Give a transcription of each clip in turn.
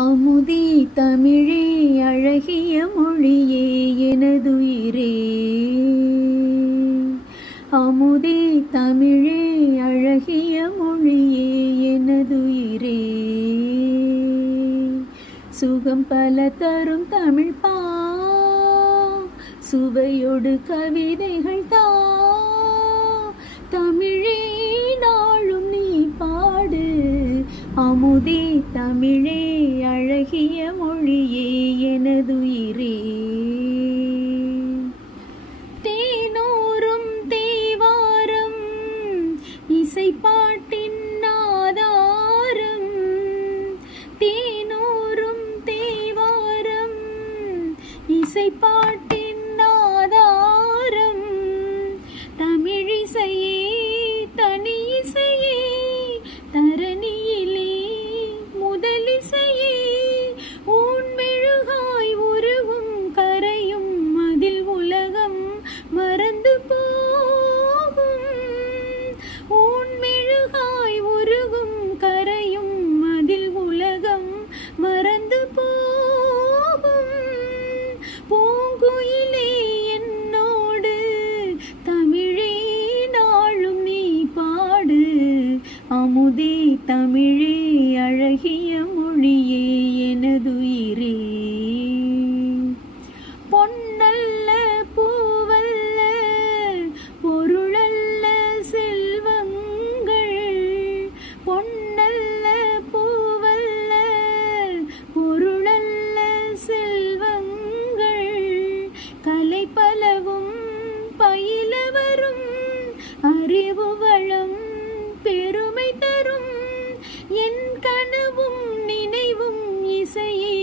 அமுதே தமிழே அழகிய மொழியே எனதுயிரே. அமுதே தமிழே அழகிய மொழியே எனதுயிரே. சுகம் பல தரும் தமிழ் பா, சுவையோடு கவிதைகள் தா. தமிழே நாளும் நீ பாடு, அமுதே தமிழே அழகிய மொழியே எனதுயிரே. தேனூரும் தேவாரம் இசைப்பாட்டின் ஆதாரம். தேனூரும் தேவாரம் இசைப்பாட்டின் ஆதாரம். தமிழிசையே தனி இசையே, தரணியிலே முதலிசையே. ஊன் மெழுகாய் உருகும் கரையும் அதில் உலகம் மறந்து போகும். ஊன் மெழுகாய் உருகும் கரையும் அதில் உலகம் மறந்து போகும். பூங்குயிலே என்னோடு தமிழே நாளும் நீ பாடு, அமுதே தமிழே அழகிய மொழியே எனதுயிரே. பொன்னல்ல பூவல்ல பொருளல்ல செல்வங்கள். பொன்னல்ல பூவல்ல பொருளல்ல செல்வங்கள். கலை பலவும் பயில வரும் அறிவு வளம் பெருமை தரும். என் கனவும் நினைவும் இசையே,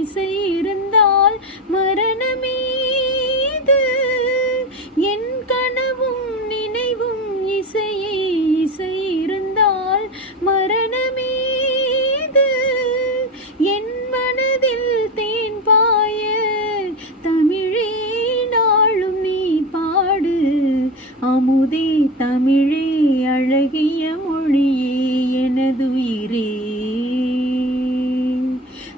இசை இருந்தால் மரணமேது. என் கனவும் நினைவும் இசையே, இசை இருந்தால் மரணமேது. என் மனதில் தேன் பாய தமிழே நாளும் நீ பாடு, அமுதே தமிழே அழகிய மொழியே எனதுயிரே.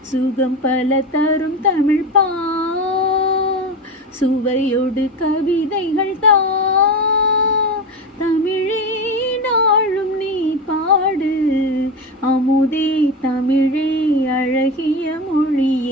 சுகம் பல தரும் தமிழ் பா, சுவையோடு கவிதைகள் தா. தமிழே நாளும் நீ பாடு, அமுதே தமிழே அழகிய மொழி